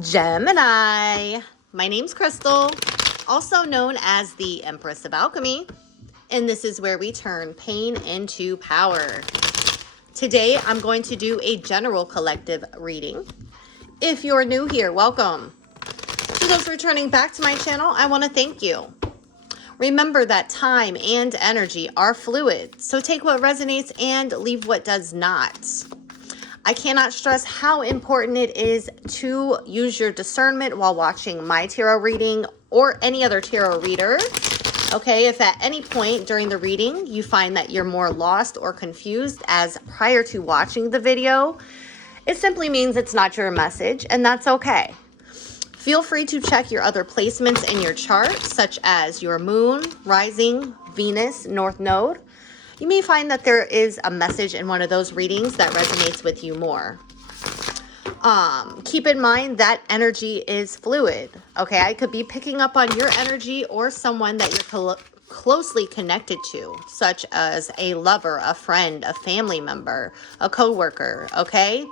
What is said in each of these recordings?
Gemini. My name's Crystal, also known as the Empress of Alchemy, and this is where we turn pain into power. Today, I'm going to do a general collective reading. If you're new here, welcome. To those returning back to my channel, I want to thank you. Remember that time and energy are fluid, so take what resonates and leave what does not. I cannot stress how important it is to use your discernment while watching my tarot reading or any other tarot reader. Okay, if at any point during the reading you find that you're more lost or confused as prior to watching the video, it simply means it's not your message, and that's okay. Feel free to check your other placements in your chart, such as your moon, rising, Venus, North Node. You may find that there is a message in one of those readings that resonates with you more. Keep in mind that energy is fluid. Okay, I could be picking up on your energy or someone that you're closely connected to, such as a lover, a friend, a family member, a coworker. Okay,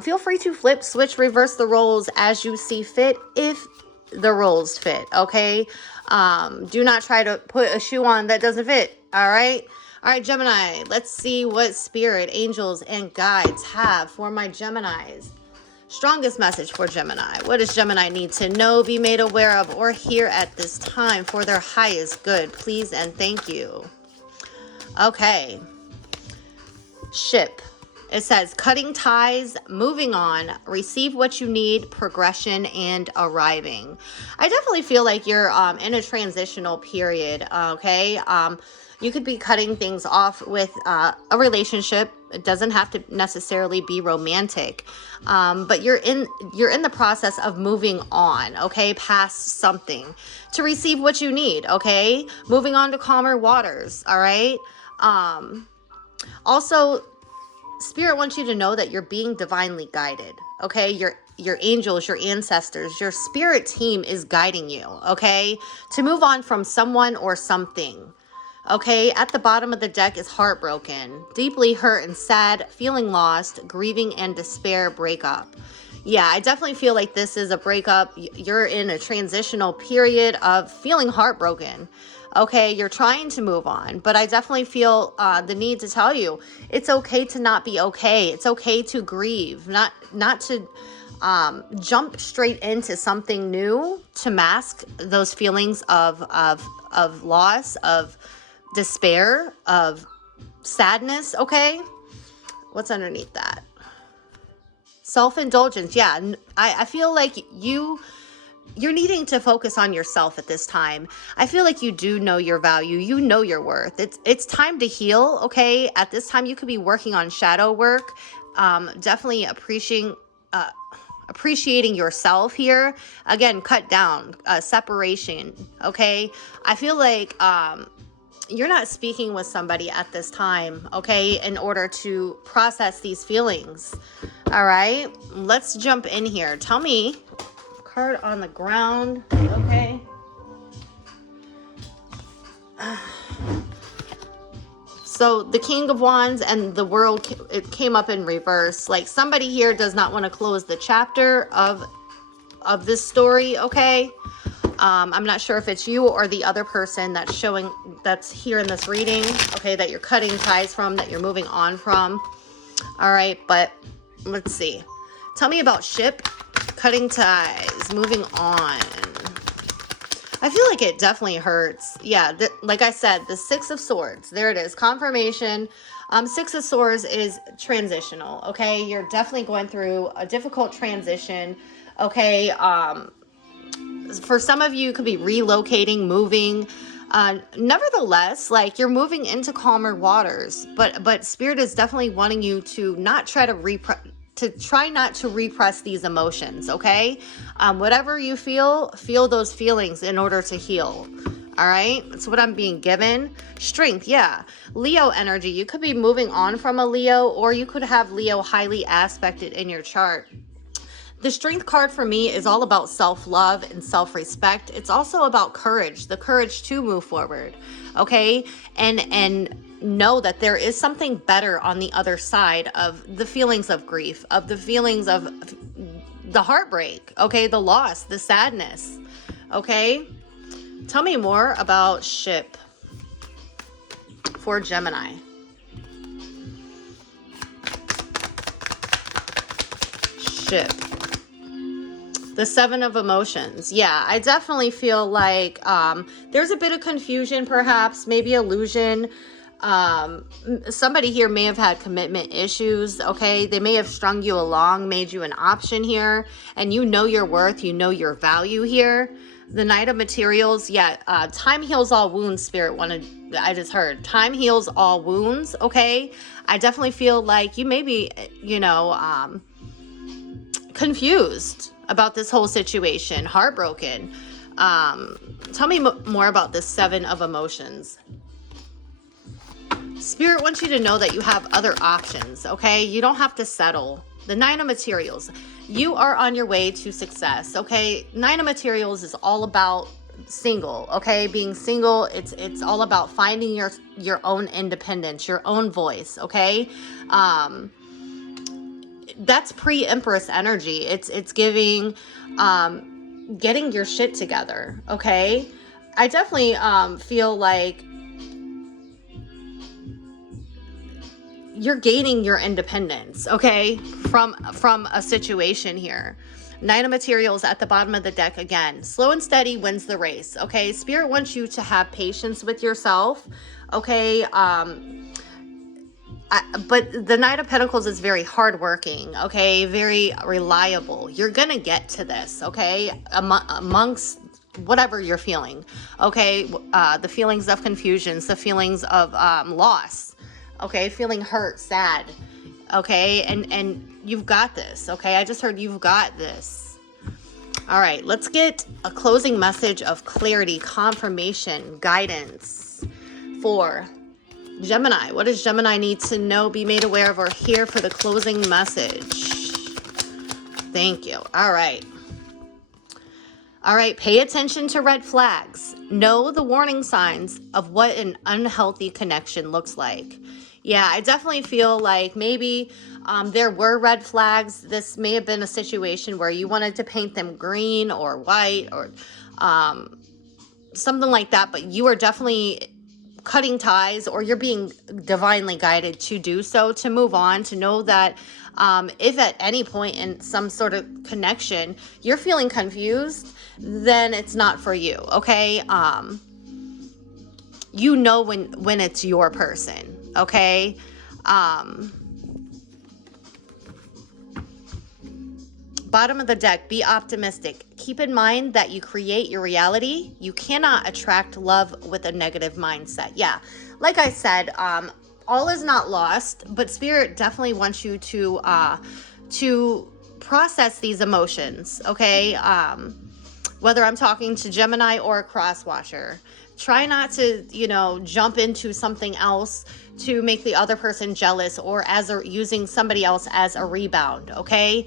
feel free to flip, switch, reverse the roles as you see fit if the roles fit. Okay, do not try to put a shoe on that doesn't fit. All right. All right, Gemini, let's see what spirit, angels, and guides have for my Geminis. Strongest message for Gemini. What does Gemini need to know, be made aware of, or hear at this time for their highest good? Please and thank you. Okay. Ship. It says, cutting ties, moving on, receive what you need, progression, and arriving. I definitely feel like you're in a transitional period, okay? You could be cutting things off with a relationship. It doesn't have to necessarily be romantic, but you're in the process of moving on, okay, past something to receive what you need, okay? Moving on to calmer waters, all right? Also, Spirit wants you to know that you're being divinely guided, okay? Your angels, your ancestors, your spirit team is guiding you, okay? To move on from someone or something. Okay, at the bottom of the deck is heartbroken, deeply hurt and sad, feeling lost, grieving and despair, breakup. Yeah, I definitely feel like this is a breakup. You're in a transitional period of feeling heartbroken. Okay, you're trying to move on, but I definitely feel the need to tell you it's okay to not be okay. It's okay to grieve, not to jump straight into something new to mask those feelings of loss, of despair, of sadness. Okay, what's underneath that? Self-indulgence. Yeah, I feel like you're needing to focus on yourself at this time. I feel like you do know your value, you know your worth. It's time to heal. Okay, at this time you could be working on shadow work, definitely appreciating yourself here. Again, cut down, separation. Okay, I feel like you're not speaking with somebody at this time, okay, in order to process these feelings. All right, let's jump in here. Tell me, card on the ground, okay? So the King of Wands and the World, it came up in reverse. Like somebody here does not want to close the chapter of this story, okay? I'm not sure if it's you or the other person that's here in this reading, okay, that you're cutting ties from, that you're moving on from. All right, but let's see. Tell me about ship, cutting ties, moving on. I feel like it definitely hurts. Yeah, like I said, the Six of Swords, there it is, confirmation. Six of Swords is transitional, okay? You're definitely going through a difficult transition, okay? For some of you, it could be relocating, moving. Nevertheless, like you're moving into calmer waters, but Spirit is definitely wanting you to not try to repress these emotions, okay? Whatever you feel those feelings in order to heal. All right, that's what I'm being given. Strength, yeah. Leo energy, you could be moving on from a Leo, or you could have Leo highly aspected in your chart. The strength card for me is all about self-love and self-respect. It's also about courage, the courage to move forward, okay? And know that there is something better on the other side of the feelings of grief, of the feelings of the heartbreak, okay? The loss, the sadness, okay? Tell me more about ship for Gemini. Ship. The Seven of Emotions. Yeah, I definitely feel like there's a bit of confusion, perhaps, maybe illusion. Somebody here may have had commitment issues, okay? They may have strung you along, made you an option here, and you know your worth, you know your value here. The Knight of Materials, yeah, time heals all wounds, Spirit wanted, I just heard. Time heals all wounds, okay? I definitely feel like you may be, you know, confused about this whole situation, heartbroken. Tell me more about this Seven of Emotions. Spirit wants you to know that you have other options, okay? You don't have to settle. The Nine of Materials. You are on your way to success, okay? Nine of Materials is all about single, okay? Being single, it's all about finding your own independence, your own voice, okay? That's pre-Empress energy. It's giving getting your shit together, okay? I definitely feel like you're gaining your independence, okay, from a situation here. Nine of Materials at the bottom of the deck again. Slow and steady wins the race, okay? Spirit wants you to have patience with yourself, okay? But the Knight of Pentacles is very hardworking, okay? Very reliable. You're gonna get to this, okay? Amongst whatever you're feeling, okay? The feelings of confusions, the feelings of loss, okay? Feeling hurt, sad, okay? And you've got this, okay? I just heard you've got this. All right, let's get a closing message of clarity, confirmation, guidance for Gemini. What does Gemini need to know, be made aware of, or hear for the closing message? Thank you. All right. All right. Pay attention to red flags. Know the warning signs of what an unhealthy connection looks like. Yeah, I definitely feel like maybe there were red flags. This may have been a situation where you wanted to paint them green or white or something like that, but you are definitely cutting ties, or you're being divinely guided to do so, to move on, to know that if at any point in some sort of connection you're feeling confused, then it's not for you, okay? You know when it's your person, okay? Bottom of the deck, be optimistic. Keep in mind that you create your reality. You cannot attract love with a negative mindset. Yeah, like I said, all is not lost, but Spirit definitely wants you to process these emotions, okay? Whether I'm talking to Gemini or a cross-watcher. Try not to, you know, jump into something else to make the other person jealous, or using somebody else as a rebound, okay?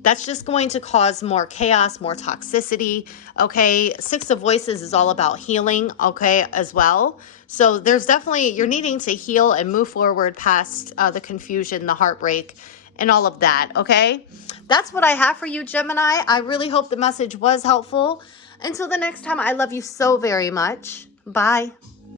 That's just going to cause more chaos, more toxicity, okay? Six of Voices is all about healing, okay, as well. So there's definitely, you're needing to heal and move forward past the confusion, the heartbreak, and all of that, okay? That's what I have for you, Gemini. I really hope the message was helpful. Until the next time, I love you so very much. Bye.